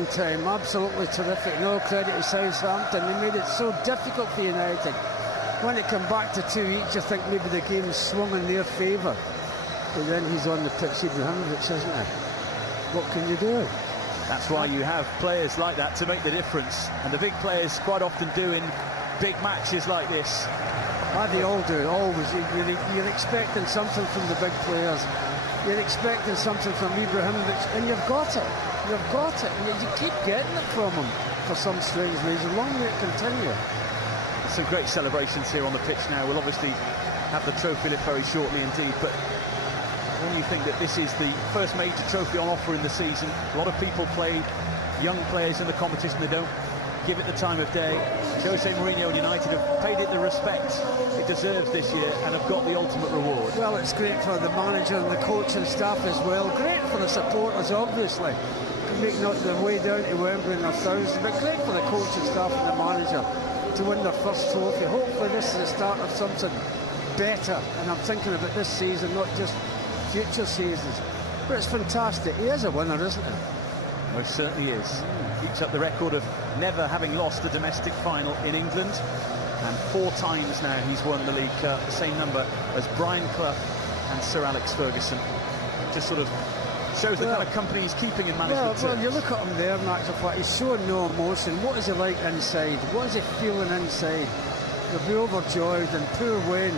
long time. Absolutely terrific. No credit to Southampton. They made it so difficult for United. When it came back to 2 each, I think maybe the game swung in their favour. But then he's on the pitch, Ibrahimovic, isn't he? What can you do? That's why you have players like that to make the difference. And the big players quite often do in big matches like this. They all do, always. You're expecting something from the big players. You're expecting something from Ibrahimovic, and you've got it. You've got it. You keep getting it from him for some strange reason. Long may it continue. Some great celebrations here on the pitch now. We'll obviously have the trophy lift very shortly indeed, but when you think that this is the first major trophy on offer in the season, a lot of people play, young players in the competition, they don't give it the time of day. Jose Mourinho and United have paid it the respect it deserves this year and have got the ultimate reward. Well, it's great for the manager and the coach and staff as well. Great for the supporters, obviously. Make not the way down to Wembley in their thousands, but great for the coach and staff and the manager to win their first trophy. Hopefully this is the start of something better, and I'm thinking about this season, not just future seasons. But it's fantastic. He is a winner, isn't he? Most certainly is. Keeps up the record of never having lost a domestic final in England, and 4 times now he's won the League Cup, the same number as Brian Clough and Sir Alex Ferguson. Just sort of shows the kind of company he's keeping in management. Well, you look at him there in actual fact, he's showing no emotion. What is he like inside? What is he feeling inside? They'll be overjoyed, and poor Wayne.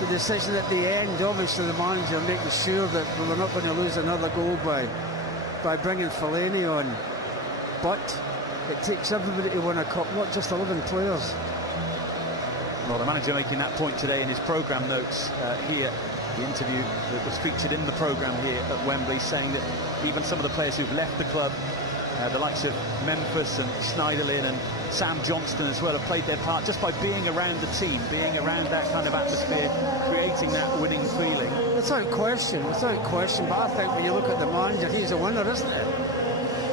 The decision at the end, obviously the manager making sure that we're not going to lose another goal by bringing Fellaini on. But it takes everybody to win a cup, not just 11 players. Well, the manager making that point today in his programme notes here. The interview that was featured in the programme here at Wembley, saying that even some of the players who've left the club, the likes of Memphis and Schneiderlin and Sam Johnston as well, have played their part just by being around the team, being around that kind of atmosphere, creating that winning feeling. Without question. But I think when you look at the manager, he's a winner, isn't he?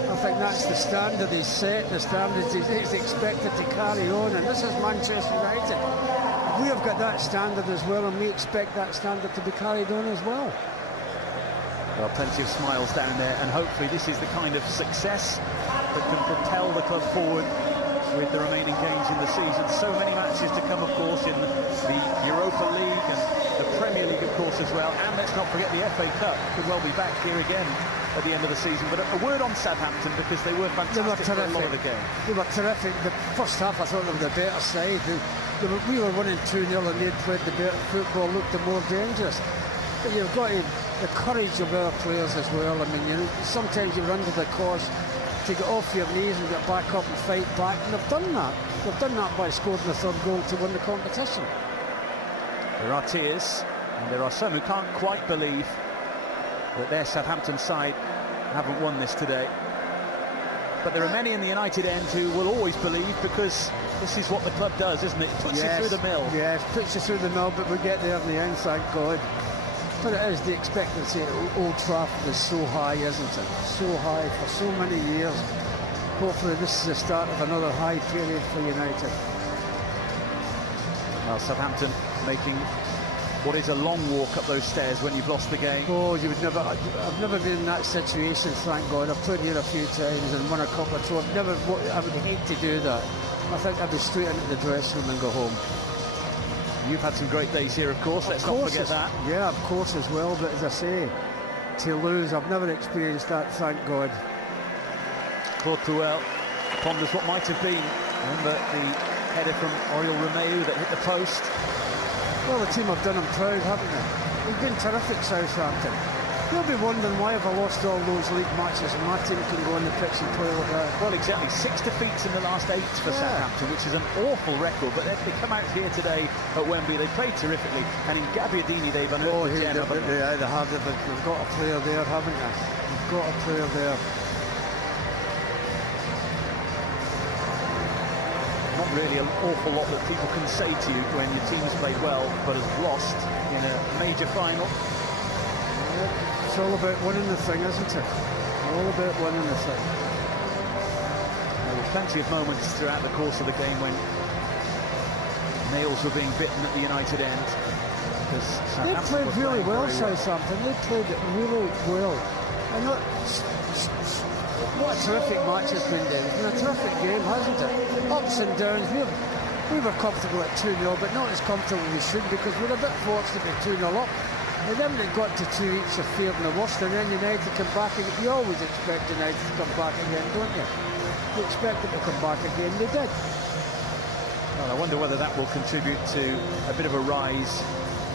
I think that's the standard he's set, the standards he's expected to carry on, and this is Manchester United. We have got that standard as well, and we expect that standard to be carried on as well. Well, plenty of smiles down there, and hopefully this is the kind of success that can propel the club forward with the remaining games in the season. So many matches to come, of course, in the Europa League and the Premier League, of course, as well. And let's not forget the FA Cup could well be back here again at the end of the season. But a word on Southampton, because they were fantastic for a lot of the game. They were terrific. The first half, I thought they were the better side. We were winning 2-0 and they'd played the better football, looked the more dangerous. But you've got the courage of our players as well. I mean, sometimes you're under the cosh to get off your knees and get back up and fight back, and they've done that. They've done that by scoring the third goal to win the competition. There are tears, and there are some who can't quite believe that their Southampton side haven't won this today. But there are many in the United end who will always believe, because this is what the club does, isn't it? It puts you through the mill. Yes, puts you through the mill, but we get there in the end, thank God. But it is, the expectancy at Old Trafford is so high, isn't it? So high for so many years. Hopefully this is the start of another high period for United. Well, Southampton making what is a long walk up those stairs when you've lost the game. Oh, you would never. I've never been in that situation, thank God. I've played here a few times and won a couple of trophies. I would hate to do that. I think I'd be straight into the dressing room and go home. You've had some great days here, of course. Let's not forget that. Yeah, of course as well. But as I say, to lose, I've never experienced that, thank God. Claude Puel ponders what might have been. Remember the header from Oriol Romeu that hit the post? Well, the team have done him proud, haven't they? They've been terrific, Southampton. They'll be wondering, why have I lost all those league matches and my team can go on the pitch and play like that? Well, exactly. 6 defeats in the last 8 for Southampton, which is an awful record. But they come out here today at Wembley. They played terrifically. And in Gabbiadini, they've unearthed the gem. They have. They've got a player there, haven't they? They've got a player there. Not really an awful lot that people can say to you when your team has played well but has lost in a major final. It's all about winning the thing, isn't it? All about winning the thing. There were plenty of moments throughout the course of the game when nails were being bitten at the United end. They played really well, Southampton. They played it really well. And What a terrific match it's been, Dave. It's been a terrific game, hasn't it? Ups and downs. We were comfortable at 2-0, but not as comfortable as we should, because we're a bit fortunate to be 2-0 up. And then when it got to 2 each, you feared in the worst, and then United come back again. You always expect United to come back again, don't you? You expect them to come back again. They did. Well, I wonder whether that will contribute to a bit of a rise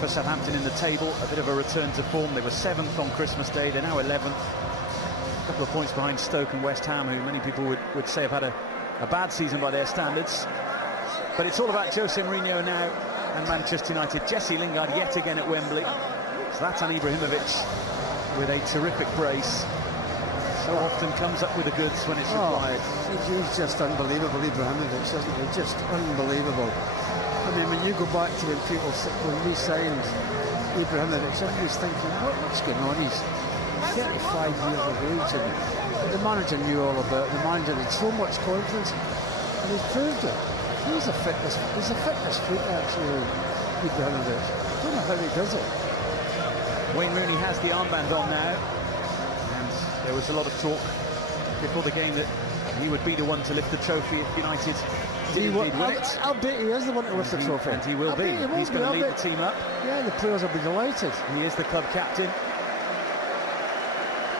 for Southampton in the table, a bit of a return to form. They were 7th on Christmas Day, they're now 11th. A couple of points behind Stoke and West Ham, who many people would say have had a bad season by their standards. But it's all about Jose Mourinho now and Manchester United. Jesse Lingard yet again at Wembley. Zlatan Ibrahimovic with a terrific brace. So often comes up with the goods when it's required. He's just unbelievable, Ibrahimovic, isn't he? Just unbelievable. I mean, when you go back to when we signed Ibrahimovic, everybody's thinking, what's going on? He's 35 years of age, and the manager knew all about it. The manager had so much confidence, and he's proved it. He's a fitness freak, actually, Ibrahimovic. I don't know how he does it. Wayne Rooney has the armband on now, and there was a lot of talk before the game that he would be the one to lift the trophy if United did indeed win it. I'll bet he is the one to lift the trophy. And he will be. He's going to lead the team up. Yeah, the players will be delighted. He is the club captain.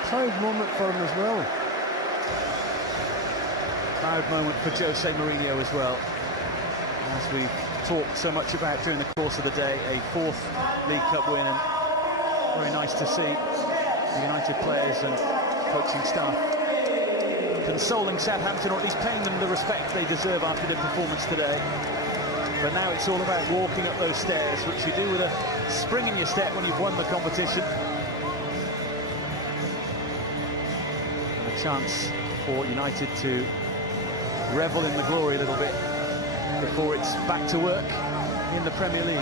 Proud moment for him as well. Proud moment for Jose Mourinho as well. As we've talked so much about during the course of the day, a 4th League Cup win, and very nice to see the United players and coaching staff consoling Southampton, or at least paying them the respect they deserve after their performance today. But now it's all about walking up those stairs, which you do with a spring in your step when you've won the competition. And a chance for United to revel in the glory a little bit before it's back to work in the Premier League.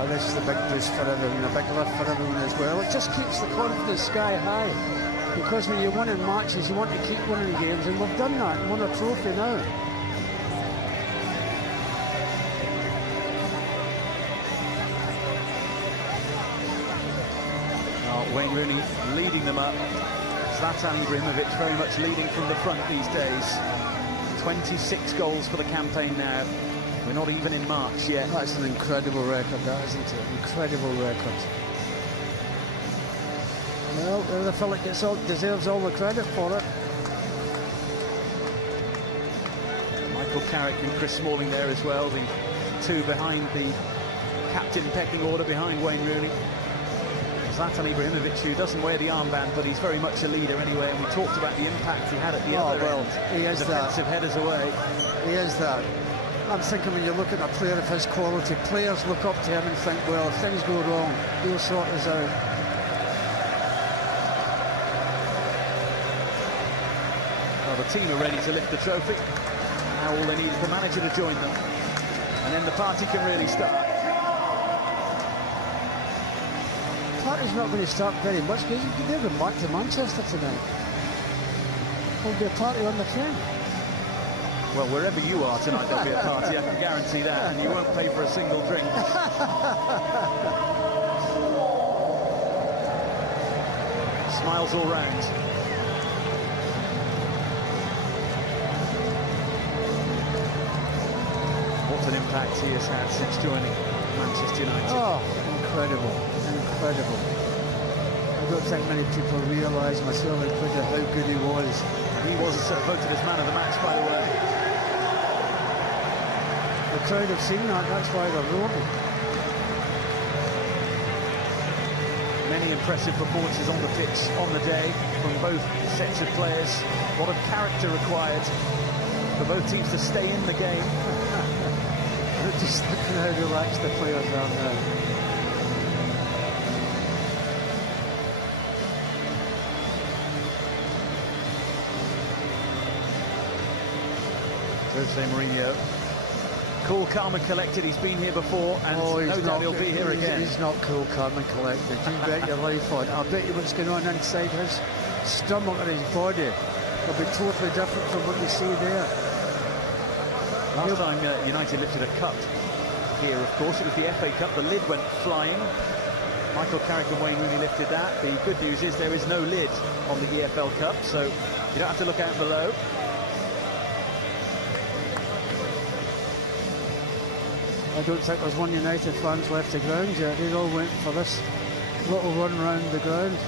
Oh, this is the big boost for everyone, a big lift for everyone as well. It just keeps the confidence sky high, because when you're winning matches, you want to keep winning games, and we've done that and won a trophy now. Wayne Rooney leading them up. Zlatan Ibrahimovic very much leading from the front these days. 26 goals for the campaign now. We're not even in March yet. That's an incredible record, that, isn't it? Incredible record. Well, the fella deserves all the credit for it. Michael Carrick and Chris Smalling there as well, the two behind the captain pecking order behind Wayne Rooney. Zlatan Ibrahimovic, who doesn't wear the armband, but he's very much a leader anyway, and we talked about the impact he had at the other end. He is defensive headers away. He is that. I'm thinking, when you look at a player of his quality, players look up to him and think, well, if things go wrong, he'll sort us out. Well, the team are ready to lift the trophy. Now all they need is the manager to join them, and then the party can really start. The party's not going to start very much, because they're going back to Manchester tonight. There'll be a party on the train. Well, wherever you are tonight, there'll be a party, I can guarantee that, and you won't pay for a single drink. Smiles all round. What an impact he has had since joining Manchester United. Oh, incredible, incredible. I don't think many people realise, myself included, how good he was. He was voted as man of the match, by the way. The crowd have seen that, that's why they're roaring. Many impressive performances on the pitch on the day from both sets of players. A lot of character required for both teams to stay in the game. Just look at how relaxed the players are now. Jose Mourinho, cool, calm and collected. He's been here before, and no doubt he'll be here again. He's not cool, calm and collected. You bet your life on it. I'll bet you what's going on inside his stomach and his body will be totally different from what you see there. Last time United lifted a cup here, of course, it was the FA Cup. The lid went flying Michael Carrick and Wayne Rooney lifted that. The good news is there is no lid on the EFL Cup, so you don't have to look out below. I don't think there's one United fans left the ground yet. They all went for this little run round the ground.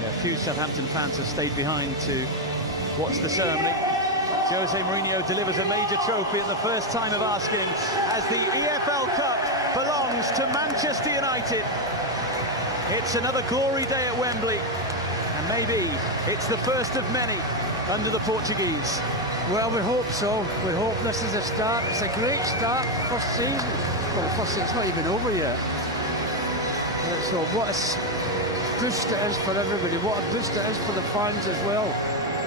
Yeah, a few Southampton fans have stayed behind to watch the ceremony. Jose Mourinho delivers a major trophy at the first time of asking, as the EFL Cup belongs to Manchester United. It's another glory day at Wembley, and maybe it's the first of many under the Portuguese. Well, we hope so. We hope this is a start. It's a great start, first season. Well, the first season, it's not even over yet. So what a boost it is for everybody. What a boost it is for the fans as well.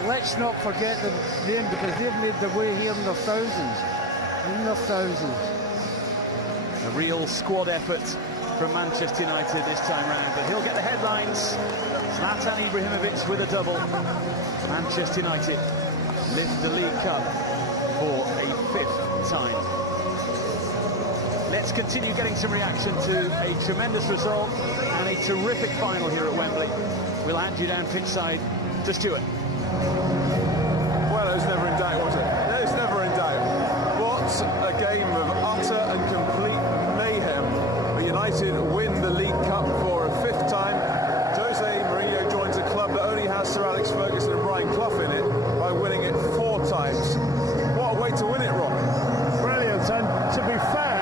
Let's not forget them because they've made their way here in their thousands. In their thousands. A real squad effort from Manchester United this time round, but he'll get the headlines. Zlatan Ibrahimovic with a double. Manchester United lift the League Cup for a 5th time. Let's continue getting some reaction to a tremendous result and a terrific final here at Wembley. We'll hand you down pitch side to Stuart. Well, it was never in doubt, was it? It was never in doubt. What a game of utter and complete mayhem. But United win the League Cup for a 5th time. Jose Mourinho joins a club that only has Sir Alex Ferguson and Brian Clough in it by winning it 4 times. What a way to win it, Rob. Brilliant, and to be fair,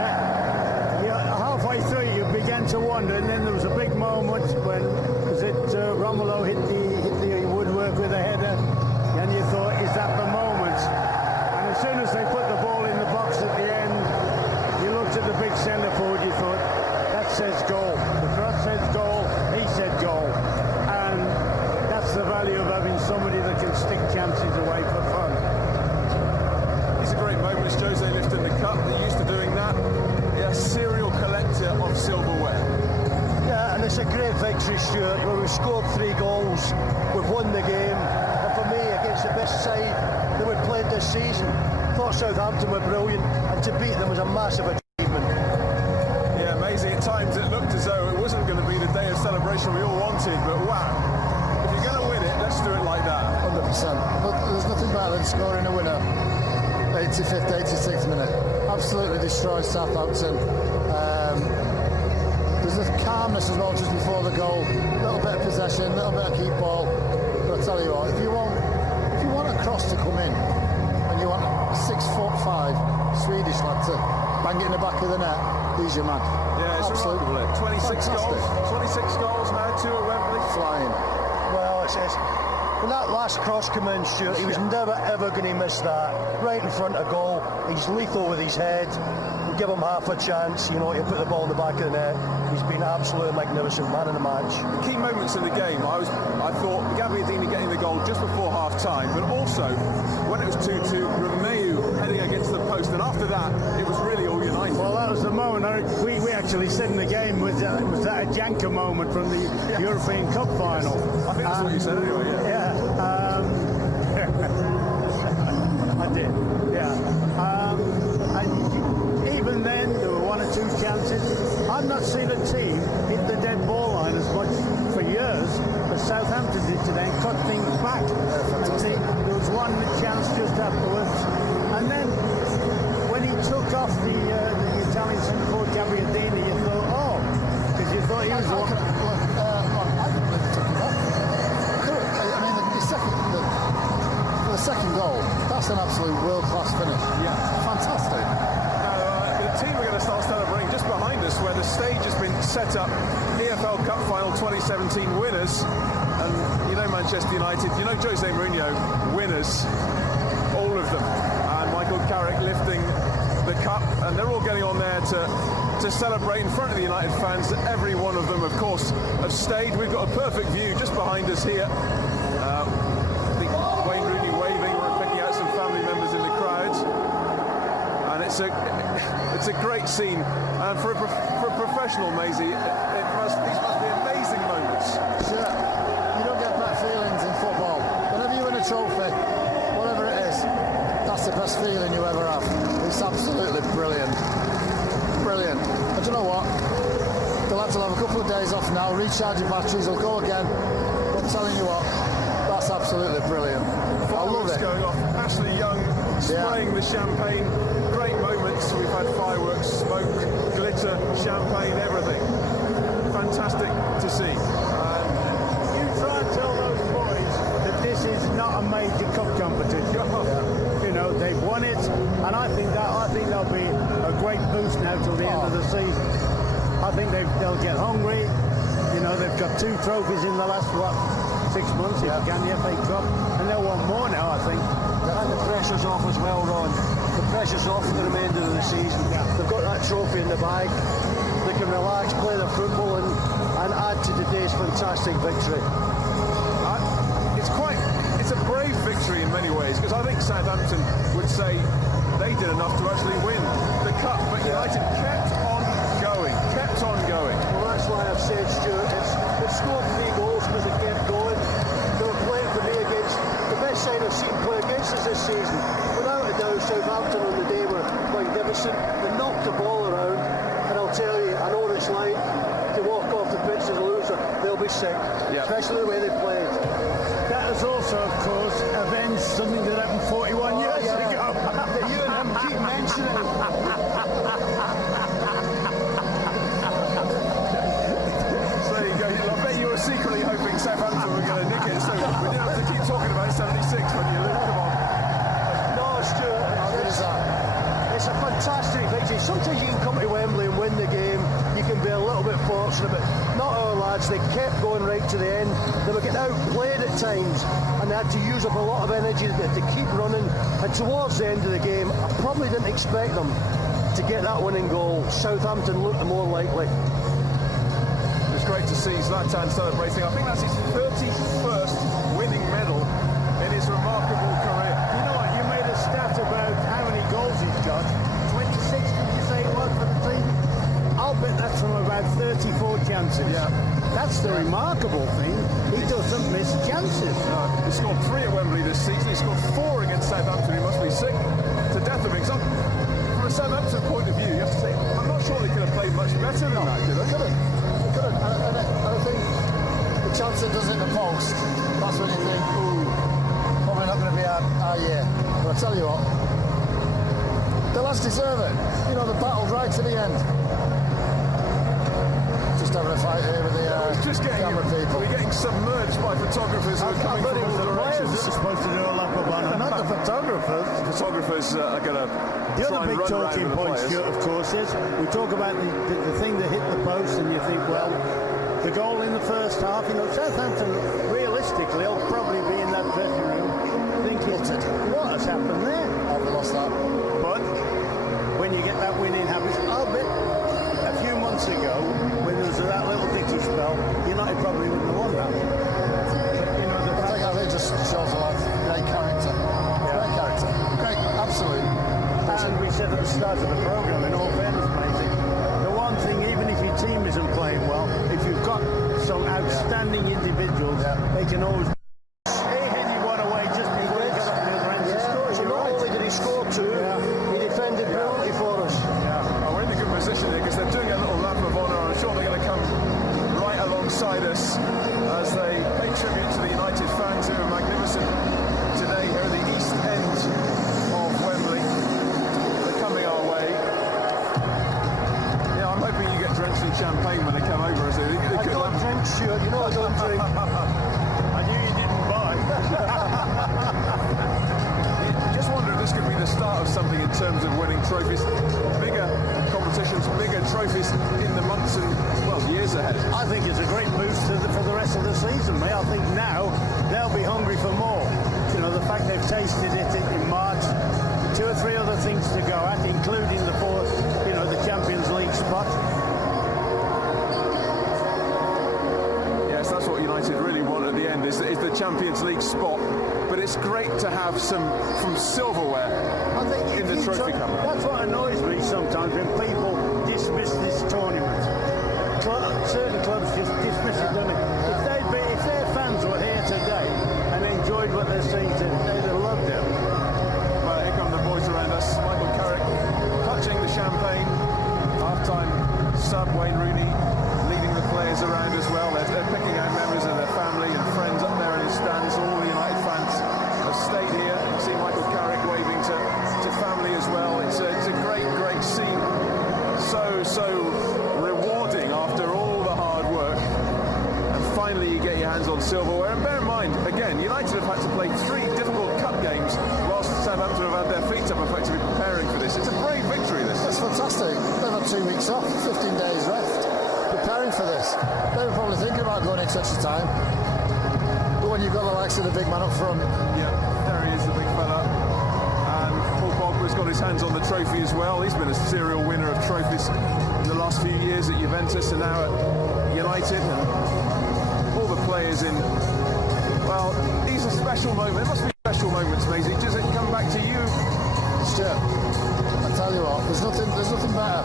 halfway through you began to wonder, and then there was a big moment when Romulo hit the woodwork with a header, and you thought, is that the moment? And as soon as they put the ball in the box at the end, you looked at the big centre forward, you thought, that says goal. The cross says goal, he said goal. And that's the value of having somebody that can stick chances away for fun. It's a great moment. It's Jose lifting the cup. They're used to doing that. A serial collector of silverware. Yeah, and it's a great victory, Stuart, where we've scored 3 goals, we've won the game, and for me, against the best side that we've played this season, thought Southampton were brilliant, and to beat them was a massive achievement. Yeah, amazing. At times it looked as though it wasn't going to be the day of celebration we all wanted, but wow, if you're going to win it, let's do it like that. 100%. But there's nothing better than scoring a winner 85th, 86th minute. Absolutely destroys Southampton. There's a calmness as well just before the goal. A little bit of possession, a little bit of keep ball. But I tell you what, if you want a cross to come in and you want a 6'5" Swedish lad to bang it in the back of the net, he's your man. Yeah, it's absolutely. 26 goals. 26 goals now, 2 at Wembley. Flying. Well, it says, when that last cross came in, Stuart, he was never ever going to miss that. Right in front of goal. He's lethal with his head. We'll give him half a chance, you know, to put the ball in the back of the net. He's been absolutely magnificent man in the match. The key moments in the game, I thought Gabbiadini getting the goal just before half-time, but also when it was 2-2, Romeu heading against the post, and after that, it was really all United. Well, that was the moment. We actually said in the game, was that a Janka moment from the European Cup final? I think that's what you said anyway, yeah. I did, yeah. And even then, there were 1 or 2 chances. I've not seen a team hit the dead ball line as much for years as Southampton did today and cut things back. I think there was 1 chance just afterwards. And then, when he took off the Italian centre forward Gabbiadini, you thought, oh, because you thought he was the one. I didn't believe he took him off. I mean, the second goal, that's an absolute world-class finish. Yeah. Fantastic. The team are going to start celebrating just behind us, where the stage has been set up. EFL Cup Final 2017 winners, and you know Manchester United, you know Jose Mourinho, winners, all of them. And Michael Carrick lifting the cup, and they're all getting on there to celebrate in front of the United fans. Every one of them, of course, have stayed. We've got a perfect view just behind us here. I think Wayne Rooney waving, we're picking out some family members in the crowd, and it's a great scene. And for a professional, Maisie, these must be amazing moments. Sure. You don't get better feelings in football. Whenever you win a trophy, whatever it is, that's the best feeling you ever have. It's absolutely brilliant. Brilliant. But you know what? The lads will have a couple of days off now, recharge your batteries, they'll go again. But I'm telling you what, that's absolutely brilliant. I love it. Going off. Ashley Young spraying the champagne. Great moments. We've had fireworks, smoke, glitter, champagne, everything. Fantastic to see. You try and tell those boys that this is not a major cup competition. You know, they've won it, and I think there'll be a great boost now till the end of the season. I think they'll get hungry. You know, they've got 2 trophies in the last 6 months, if you can, the FA Cup, and they'll want more now, I think. And the pressure's off as well, Ron. The pressure's off for the remainder of the season. They've got that trophy in the bag. They can relax, play their football, and add to today's fantastic victory. It's a brave victory in many ways, because I think Southampton would say they did enough to actually win the cup, but United kept on going. Well, that's why I've said, Stuart, they've scored 3 goals because they kept going. They were playing for me against the best side I've seen play against us this season. Without a doubt, Southampton on the day were magnificent. They knocked the ball around, and I'll tell you, I know what it's like to walk off the pitch as a loser. They'll be sick, especially the way they played. That has also, of course, avenged something that happened 41 years ago. You and him keep mentioning it. So there you go. I bet you were secretly hoping Southampton were going to nick it, so we didn't have to keep talking about 76 when you live. Come on. No, Stuart, it's a fantastic victory. Sometimes you can come to Wembley and win the game. You can be a little bit fortunate, but not our lads. They kept going right to the end. They were getting outplayed at times, and they had to use up a lot of energy to keep running. And towards the end of the game, I probably didn't expect them to get that winning goal. Southampton looked the more likely. It's great to see Zlatan celebrating. I think that's his 31st winning medal in his remarkable career. You know what, you made a stat about how many goals he's got. 26, did you say it was for the team? I'll bet that's from about 34 chances. Yeah. That's the remarkable thing. He doesn't miss chances. He scored 3 at Wembley this season. He scored 4 against Southampton. He must be sick to death of it. From a Southampton point of view, you have to say, I'm not sure he could have played much better than that, did he? Couldn't. And I think the chance that does it in the post, that's when you think, ooh, probably not going to be our year. But I tell you what, the lads deserve it. You know, they battled right to the end. Just having a fight here with the camera people. We're getting submerged by photographers who are coming from all directions. They're supposed to do a lap of honor, not the photographers. The photographers are going to The other big talking point, Stuart, of course, is we talk about the thing that hit the post, and you think, well, the goal in the first half, you know, Southampton, realistically, will probably be in that dressing room thinking, what has happened there? I've lost that. But when you get that winning habit, I'll bet a few months ago, when there was that little dicky spell, United probably wouldn't have won that. But, you know, I think it just shows a lot. Great character. Great character. Great, absolute. And we said at the start of the programme, in all fairness, mate, the one thing, even if your team isn't playing well, if you've got some outstanding individuals, they can always... He headed one away just before he got up to the other end to score. So not only did he score 2, he defended brilliantly for us. Oh, we're in a good position here because they're doing a little lap of honour. I'm sure they're going to come right alongside us as they pay tribute to the United fans who are magnificent today here at the East End of Wembley. They're coming our way. Yeah, I'm hoping you get drenched in champagne when they come over. So I don't drink, Stuart. You know I don't drink. I knew you didn't buy. Just wonder if this could be the start of something in terms of winning trophies. Bigger competitions, bigger trophies in the months and, well, years ahead. I think it's a great boost for the rest of the season, mate. I think now they'll be hungry for more. You know, the fact they've tasted it in March, 2 or 3 other things to go at, including the Champions League spot. Yes, that's what United really want at the end, is the Champions League spot. But it's great to have some from silverware in the trophy cup. That's what annoys me sometimes, when people dismiss this tournament. Certain clubs just dismiss it, don't they? If their fans were here today and enjoyed what they're seeing, they'd have loved it. Well, here come the boys around us. Michael Carrick clutching the champagne. Half-time sub Wayne Rooney hands on silverware. And bear in mind, again, United have had to play 3 difficult cup games whilst Southampton have had their feet up effectively preparing for this. It's a brave victory, this. That's fantastic. They've had 2 weeks off, 15 days rest, preparing for this. They were probably thinking about going in such a time. But when you've got the likes of the big man up front. Yeah, there he is, the big fella. And Paul Pogba's got his hands on the trophy as well. He's been a serial winner of trophies in the last few years at Juventus and now at United. And all the players in, well, these are special moments. It must be special moments, Maisie. Does it come back to you? Sure. I tell you what, there's nothing better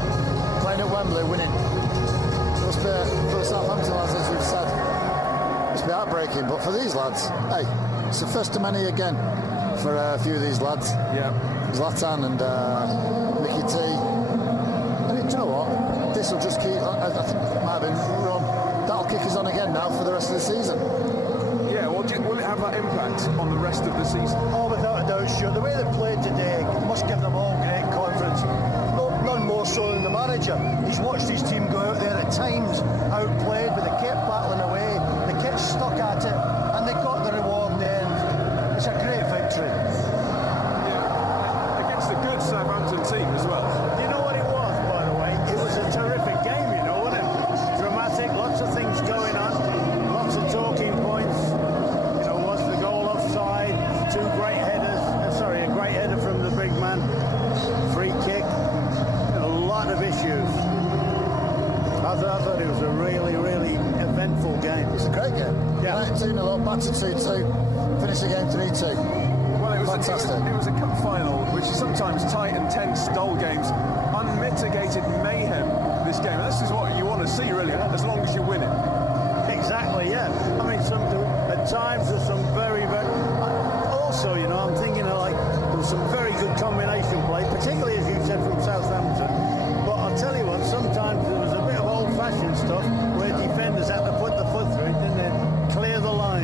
playing at Wembley, winning. It must be, for the Southampton lads, as we've said, it must be heartbreaking. But for these lads, hey, it's the first of many again for a few of these lads. Yeah. Zlatan and Mickey T. And do you know what? This will just keep. I think it might have been wrong. That'll kick us on again now for the rest of the season. Yeah, well, will it have that impact on the rest of the season? Oh, without a doubt, sure. The way they played today must give them all great confidence. None more so than the manager. He's watched his team go out there at times outplayed, but they kept battling away, they kept stuck at it, and they got the reward in the end. It's a great victory. Yeah. Against a good Southampton team as well. You know what it was, by the way? It was a terrific game, you know, wasn't it? Dramatic, lots of things going on, lots of talking points. You know, was the goal offside? 2 great headers. A great header from the big man. Free kick. A lot of issues. I thought it was a really, really eventful game. It's a great game. Yeah. 2-0 up, back to 2-2, finish the game 3-2. Well, it was Fantastic. It was a cup final, which is sometimes tight and tense, dull games. Unmitigated mayhem, this game. This is what you want to see, really, as long as you win it. Exactly, yeah. I mean, at times there's some very, very... Also, you know, I'm thinking of there was some very good combination play, particularly, as you said, from Southampton. But I'll tell you what, sometimes there was a bit of old-fashioned stuff.